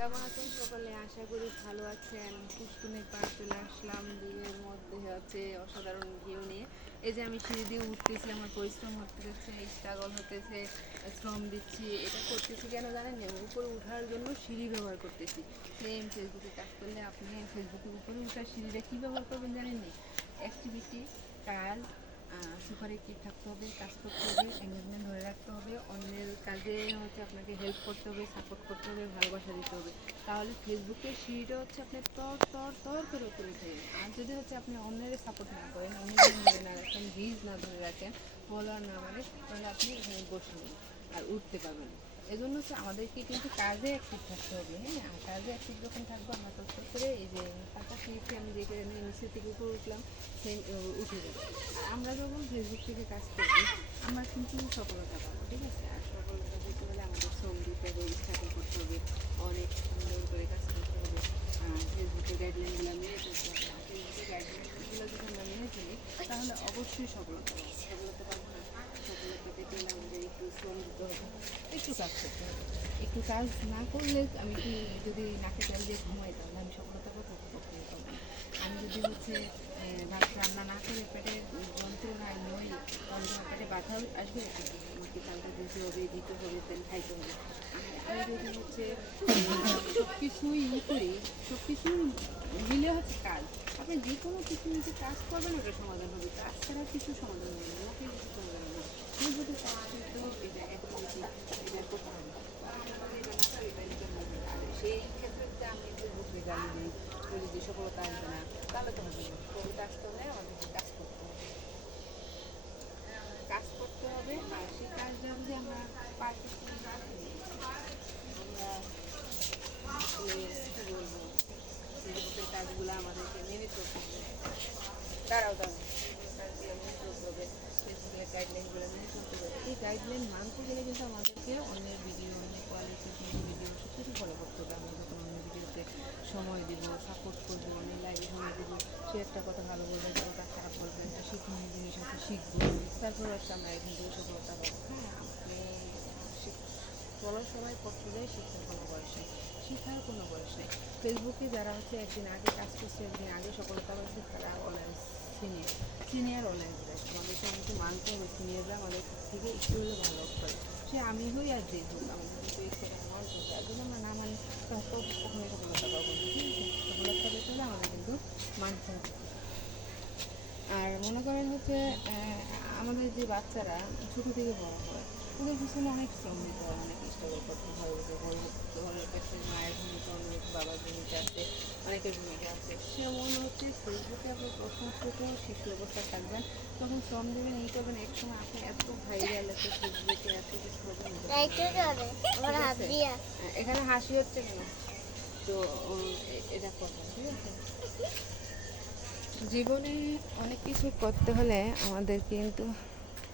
কেমন আছেন সকলে? আশা করি ভালো আছেন। পুষ্কুনির পাড় চলে আসলাম দুইয়ের মধ্যে হচ্ছে অসাধারণ ভিউ নিয়ে। এই যে আমি সিঁড়ি দিয়ে উঠতেছি, আমার পরিশ্রম হতেছে, স্ট্রাগল হতেছে, শ্রম দিচ্ছি। এটা করতেছি কেন জানেন? উপরে ওঠার জন্য সিঁড়ি ব্যবহার করতেছি। সেম ফেসবুকে কাজ করলে আপনি ফেসবুকের উপরে ওঠার সিঁড়িটা কী ব্যবহার করবেন জানেন নি? অ্যাক্টিভিটি, কাজ, সুপার অ্যাক্টিভ থাকতে হবে, কাজ করতে হবে, এঙ্গেজমেন্ট ধরে রাখতে হবে, অন্যের কাজে হচ্ছে আপনাকে হেল্প করতে হবে, সাপোর্ট করতে হবে, ভালোবাসা দিতে হবে। তাহলে ফেসবুকের সিঁড়িটা হচ্ছে আপনি তর তর তর করে উপরে উঠে যাবেন। আর যদি হচ্ছে আপনি অন্যের সাপোর্ট না করেন, অন্যের ধরে না রাখেন, রিচ না ধরে রাখেন, ফলোয়ার না মানে, তাহলে আপনি এখানে বসে নেই আর উঠতে পারবেন না। এজন্য হচ্ছে আমাদেরকে কিন্তু কাজে অ্যাক্টিভ থাকতে হবে। হ্যাঁ, আর কাজে অ্যাক্টিভ যখন থাকবো আমরা তখন করে এই যে পাতা সিঁড়িতে আমি যেখানে নিচে থেকে উপরে উঠলাম সেই উঠে যাবো। আর আমরা যখন ফেসবুক থেকে কাজ করবো আমরা কিন্তু সফলতা পাবো, ঠিক আছে? আর সফলতা পেতে হলে আমাদের শ্রম দিতে হবে, স্ট্রাগল করতে হবে, অনেক সুন্দর করে কাজ করতে হবে, ফেসবুকের গাইডলাইনগুলো মেনে চলতে হবে। আর ফেসবুকের গাইডলাইনগুলো যদি আমরা মেনে চলি তাহলে অবশ্যই সফলতা পাবো। সফলতা পাবো না, সফলতা পেতে হলে আমাদের একটু শ্রম দিতে হবে, একটু কাজ করতে হবে। একটু কাজ না করলে আমি কি যদি নাকে তেল দিয়ে ঘুমাই তাহলে আমি সফলতা পাবো? কখনোই পাবো না। আমি যদি হচ্ছে ভাত রান্না না করে পেটে যন্ত্রণায় নই তাহলে তোমার পেটে ব্যথা আসবে, আমাকে কালকে দিতে হবে তেল খাইতে হবে। আর আমি যদি হচ্ছে সব কিছুই করি, সব কিছুই মিলে হচ্ছে কাজ। আপনি যে কোনো কিছু নিজে কাজ করবেন ওটা সমাধান হবে, কাজ ছাড়া কিছু সমাধান হবে না, ওকে কিছু সমাধান হবে না। তুমি যদি কাজ করতে হবে এটা অ্যাক্টিভিটি এটা করতে হবে, এটা না করে এটা নিতে হবে। আর সেই ক্ষেত্রে আমি ফেসবুকে গালি দিই, বলি যে সফলতা আসবে না, তাহলে তো হবে না। সফলতা আসতে হলে আমাদেরকে কাজ করতে হবে, কাজ করতে হবে। আর সেই কাজটা যদি আমরা পারফেক্টলি না করি আমরা আসলে কী বলবো, ফেসবুকের কাজগুলো আমাদেরকে মেনে চলতে হবে। দাঁড়াও দাঁড়াও, ফেসবুকের কাজগুলো মেনে চলতে হবে, ফেসবুকের গাইডলাইনগুলো মেনে চলতে হবে। এই গাইডলাইন মানতে গেলে কিন্তু আমাদেরকে অন্যের ভিডিও, অন্যের কোয়ালিটি ভিডিও সব কিছু ফলো করতে হবে। আমরা যখন অন্যের ভিডিওতে সময় দিব, সাপোর্ট করবো, অন্যের লাইভে সময় দেবো, সে একটা কথা ভালো বলবে, একটা কথা খারাপ বলবে, একটা শিক্ষণীয় জিনিস আছে শিখবো, তারপরে একটা আমরা এখান থেকে সফলতা পাবো। হ্যাঁ, আপনি বলার সময় করতে যায়, শিখার কোনো বয়স নেই। ফেসবুকে যারা হচ্ছে একদিন আগে কাজ করছে, একদিন আগে সফলতা পাচ্ছে, তারা অনলাইন সিনিয়র অনলাইন ব্যাচ। আমাদেরকে আমাকে মানতে হবে সিনিয়ররা আমাদের থেকে একটু হলেও ভালো করে। সে আমি হই আর যে হোক, আমাদের কিন্তু এই সেটা মানতে হবে। আর যদি আমরা না মানি তাহলে তো কখনোই সফলতা পাবো না, ঠিক আছে? সফলতা পেতে হলে আমাদের কিন্তু মানতে হবে। আর মনে করেন হচ্ছে আমাদের যে বাচ্চারা ছোটো থেকে বড় হয় ওদের পিছনে অনেক শ্রম দিতে হয়, অনেক স্ট্রাগল করতে হয়। ওদের বড় করতে হলে পেটের মায়ের ভূমিকা অনেক, বাবার ভূমিকা আছে, অনেকের ভূমিকা আছে। সেমন হচ্ছে ফেসবুকে আপনি প্রথম ছোটো শিশু অবস্থায় থাকবেন, তখন শ্রম দেবেন, এই করবেন, এক সময় আপনি এত ভাইরাল, এত ফেসবুকে এত কিছু করবেন, এখানে হাসি হচ্ছে কেন? তো এটা করবেন, ঠিক আছে? জীবনে অনেক কিছু করতে হলে আমাদের কিন্তু